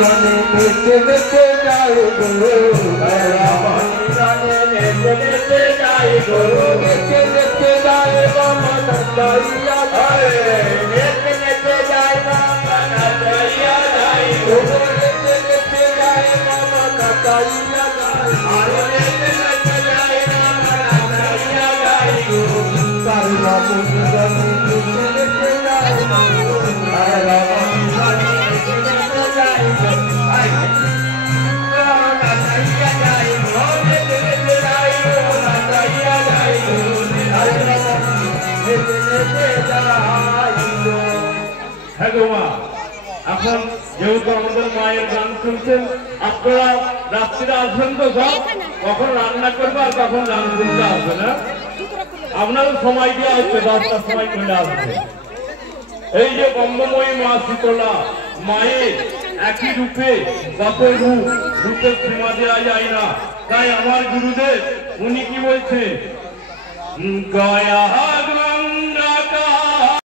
গানে নেচে নেচে যাই গো রাধারানী গানে নেচে নেচে যাই গো নেচে নেচে যাই মামা নাচাইয়া যাই নেচে নেচে যাই মামা নাচাইয়া যাই গো নেচে নেচে যাই মামা নাচাইয়া যাই আরে নেচে নেচে যাই মামা নাচাইয়া যাই গো কারলা মুনি গানে নেচে নেচে যাই গো রাধারানী গানে নেচে নেচে যাই গো নাচাইয়া যাই গো নেচে নেচে যাই গো নাচাইয়া যাই গো হ্যাঁ গো মা, এখন যেহেতু আমাদের মায়ের গান শুনছেন, আপনারা রাত্রিরে আসবেন তো সব, কখন রান্না করবে আর কখন গান শুনতে আসবে না, আপনারও সময় দেওয়া হচ্ছে 10টার সময় চলে আসবে। এই যে বঙ্গময়ী মা শীতলা মায়ের একই রূপে কত রূপ, রূপের সীমা দেওয়া যায় না। তাই আমার গুরুদেব উনি কি বলছে, গয়া